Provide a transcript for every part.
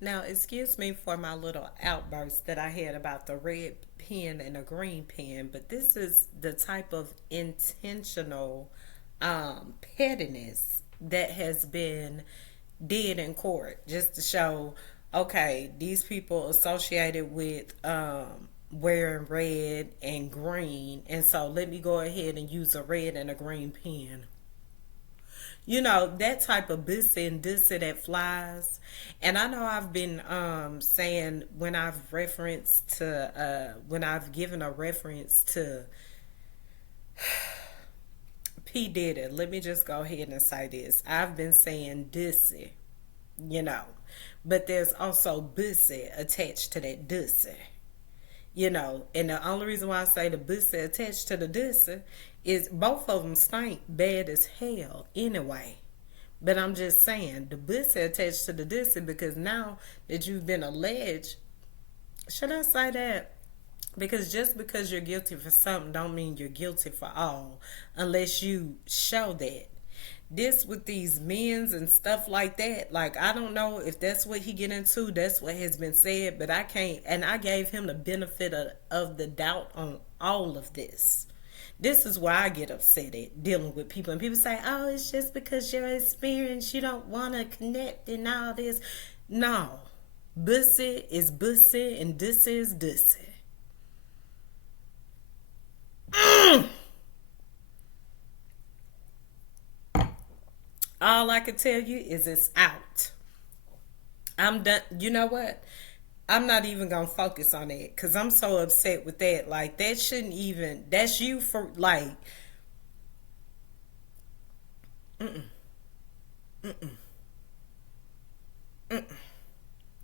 Now, excuse me for my little outburst that I had about the red pen and the green pen, but this is the type of intentional pettiness that has been did in court just to show, okay, these people associated with wearing red and green, and so let me go ahead and use a red and a green pen. That type of bussy and dissy that flies. And I know I've been saying when I've referenced to when I've given a reference to P Diddy. Let me just go ahead and say this. I've been saying dissy, you know, but there's also bussy attached to that dissy. And the only reason why I say the bussy attached to the dissy is both of them stink bad as hell anyway. But I'm just saying the bussy attached to the dissy because now that you've been alleged, should I say that? Because just because you're guilty for something don't mean you're guilty for all unless you show that. This with these men's and stuff like that, like I don't know if that's what he get into, that's what has been said, but I can't, and I gave him the benefit of the doubt on all of this. This is why I get upset at dealing with people, and people say, oh, it's just because you're experienced, you don't want to connect and all this. No, bussy is bussy and this is dussy. All I can tell you is it's out. I'm done. You know what? I'm not even gonna focus on that because I'm so upset with that. Like that shouldn't even. That's you for like.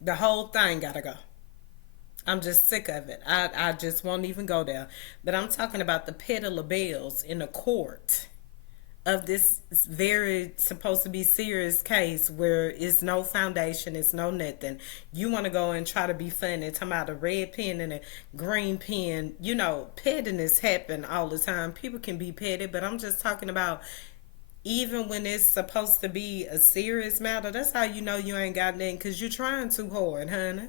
The whole thing gotta go. I'm just sick of it. I just won't even go there. But I'm talking about the peddler bells in the court of this very supposed to be serious case where it's no foundation, it's no nothing. You want to go and try to be funny, talking about a red pen and a green pen. Pettiness happen all the time. People can be petty, but I'm just talking about even when it's supposed to be a serious matter. That's how you know you ain't got nothing because you're trying too hard, honey.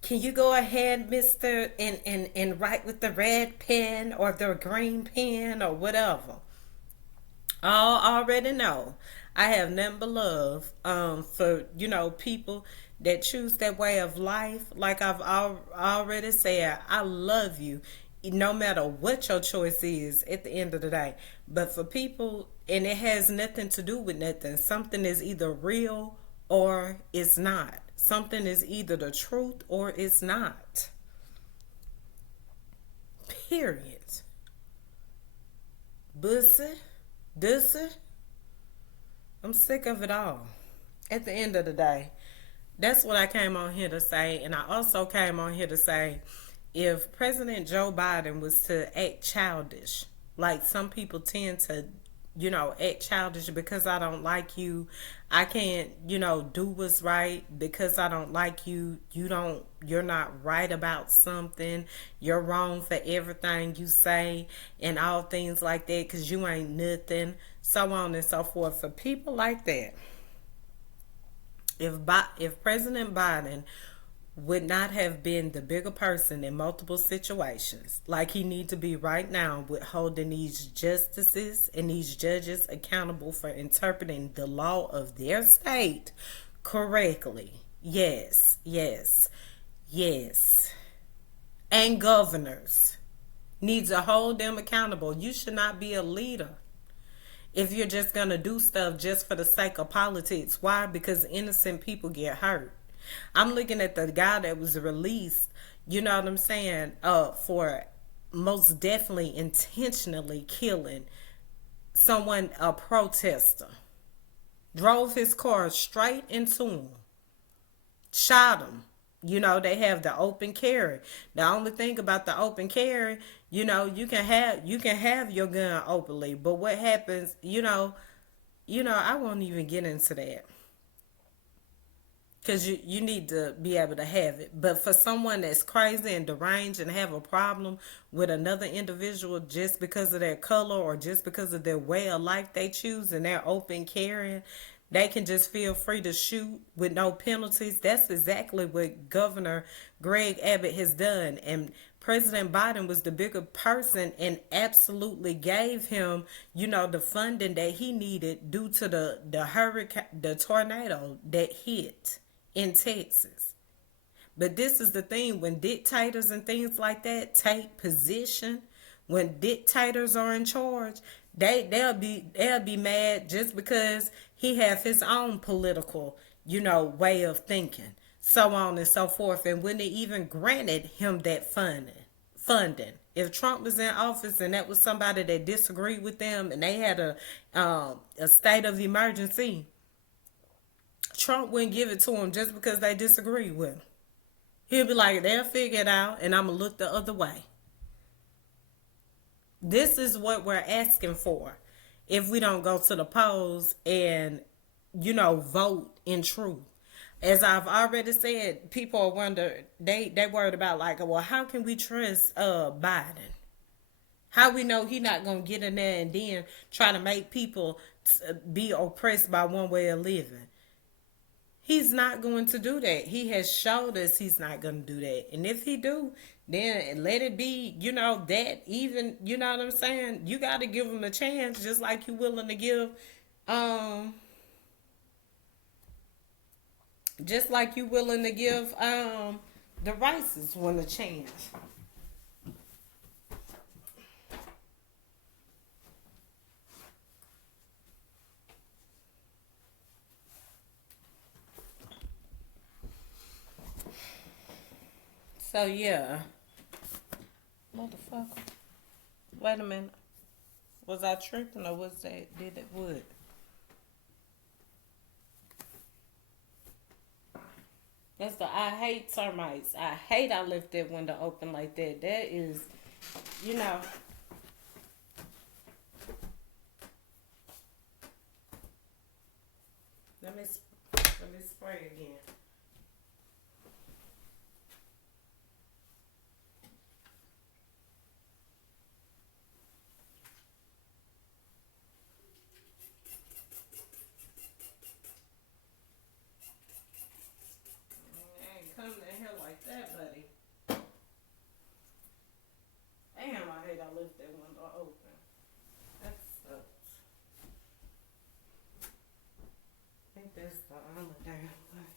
Can you go ahead, mister, and write with the red pen or the green pen or whatever? I already know. I have nothing but love for, people that choose that way of life. Like already said, I love you no matter what your choice is at the end of the day. But for people, and it has nothing to do with nothing, something is either real or it's not. Something is either the truth or it's not. Period. Bussy, dussy, I'm sick of it all. At the end of the day, that's what I came on here to say. And I also came on here to say if President Joe Biden was to act childish, like some people tend to, act childish because I don't like you. I can't, do what's right because I don't like you. You're not right about something. You're wrong for everything you say and all things like that because you ain't nothing. So on and so forth. For people like that, if President Biden would not have been the bigger person in multiple situations, like he need to be right now with holding these justices and these judges accountable for interpreting the law of their state correctly. Yes, yes, yes. And governors need to hold them accountable. You should not be a leader if you're just going to do stuff just for the sake of politics. Why? Because innocent people get hurt. I'm looking at the guy that was released, you know what I'm saying, for most definitely intentionally killing someone, a protester. Drove his car straight into him, shot him. They have the open carry. The only thing about the open carry, you can have your gun openly, but what happens, I won't even get into that. because you need to be able to have it. But for someone that's crazy and deranged and have a problem with another individual just because of their color or just because of their way of life they choose and they're open caring, they can just feel free to shoot with no penalties. That's exactly what Governor Greg Abbott has done. And President Biden was the bigger person and absolutely gave him, the funding that he needed due to the hurricane, the tornado that hit in Texas. But this is the thing, when dictators and things like that take position, when dictators are in charge, they'll be mad just because he have his own political, way of thinking, so on and so forth. And when they even granted him that funding. If Trump was in office and that was somebody that disagreed with them and they had a state of emergency, Trump wouldn't give it to him just because they disagree with him. He'll be like, they'll figure it out and I'm going to look the other way. This is what we're asking for if we don't go to the polls and, vote in truth. As I've already said, people are wondering, they worried about like, well, how can we trust Biden? How we know he not going to get in there and then try to make people be oppressed by one way of living? He's not going to do that. He has showed us he's not going to do that. And if he do, then let it be, that even, you know what I'm saying? You got to give him a chance, just like you're willing to give, the Rices one a chance. So yeah, motherfucker. Wait a minute. Was I tripping or was that? Did it wood? That's the I hate termites. I hate I left that window open like that. That is, you know. Let me spray again. I ain't coming in here like that, buddy. Damn, I hate I left that window open. That sucks. I think that's the only damn way.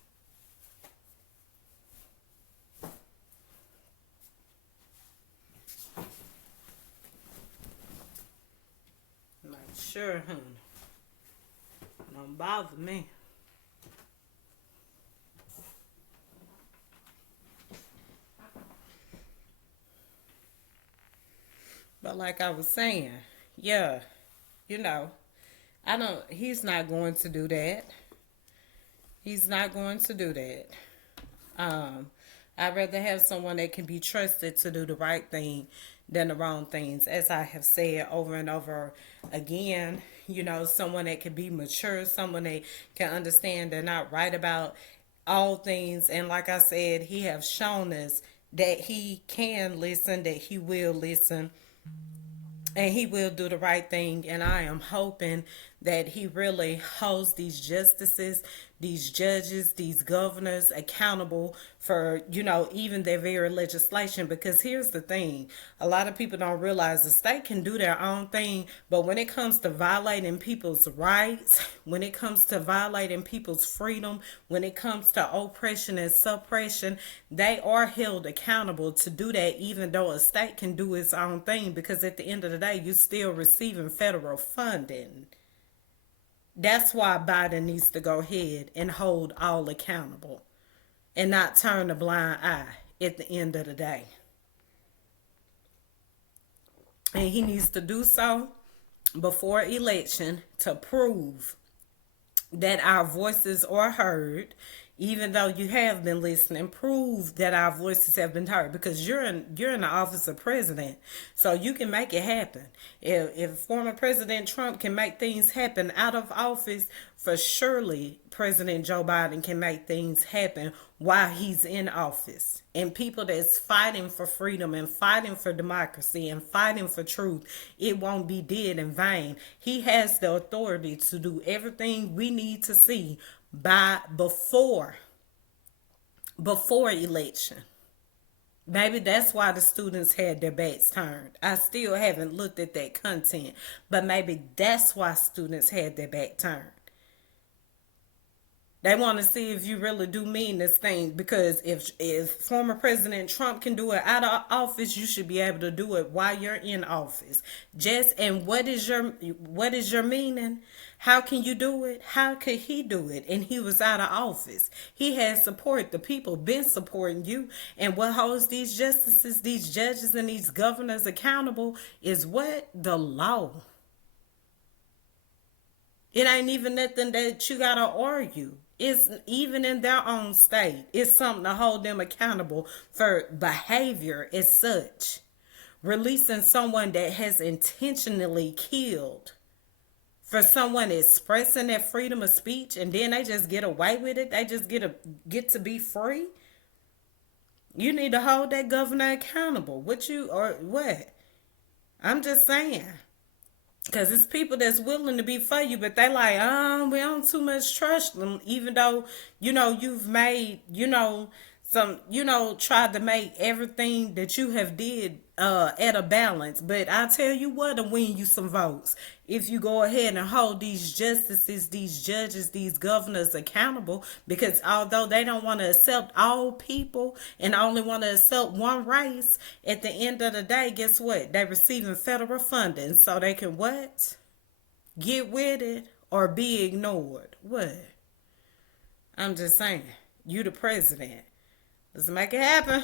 Like, sure, honey. Don't bother me. But like I was saying, yeah, you know, he's not going to do that. He's not going to do that. Um, I'd rather have someone that can be trusted to do the right thing than the wrong things. As I have said over and over again, someone that can be mature, someone that can understand they're not right about all things. And like I said, he have shown us that he can listen, that he will listen, and he will do the right thing. And I am hoping that he really holds these justices, these judges, these governors accountable for, even their very legislation. Because here's the thing, a lot of people don't realize the state can do their own thing, but when it comes to violating people's rights, when it comes to violating people's freedom, when it comes to oppression and suppression, they are held accountable to do that, even though a state can do its own thing, because at the end of the day, you're still receiving federal funding. That's why Biden needs to go ahead and hold all accountable and not turn a blind eye at the end of the day. And he needs to do so before election to prove that our voices are heard, even though you have been listening. Prove that our voices have been heard, because you're in the office of president, so you can make it happen. If former President Trump can make things happen out of office, for surely President Joe Biden can make things happen while he's in office. And people that's fighting for freedom and fighting for democracy and fighting for truth, it won't be did in vain. He has the authority to do everything we need to see by before election. Maybe that's why the students had their backs turned. I still haven't looked at that content, but maybe that's why students had their back turned. They want to see if you really do mean this thing, because if former President Trump can do it out of office, you should be able to do it while you're in office. And what is your meaning? How can you do it? How could he do it? And he was out of office. He had support. The people been supporting you. And what holds these justices, these judges, and these governors accountable is what? The law. It ain't even nothing that you gotta argue. It's even in their own state. It's something to hold them accountable for behavior as such. Releasing someone that has intentionally killed for someone expressing their freedom of speech, and then they just get away with it. They just get to be free. You need to hold that governor accountable. What? I'm just saying. Because it's people that's willing to be for you, but they like, we don't too much trust them, even though, you've made, tried to make everything that you have did at a balance. But I tell you what, to win you some votes. If you go ahead and hold these justices, these judges, these governors accountable, because although they don't want to accept all people and only want to accept one race, at the end of the day, guess what? They're receiving federal funding, so they can what? Get with it or be ignored. What? I'm just saying, you the president. Let's make it happen.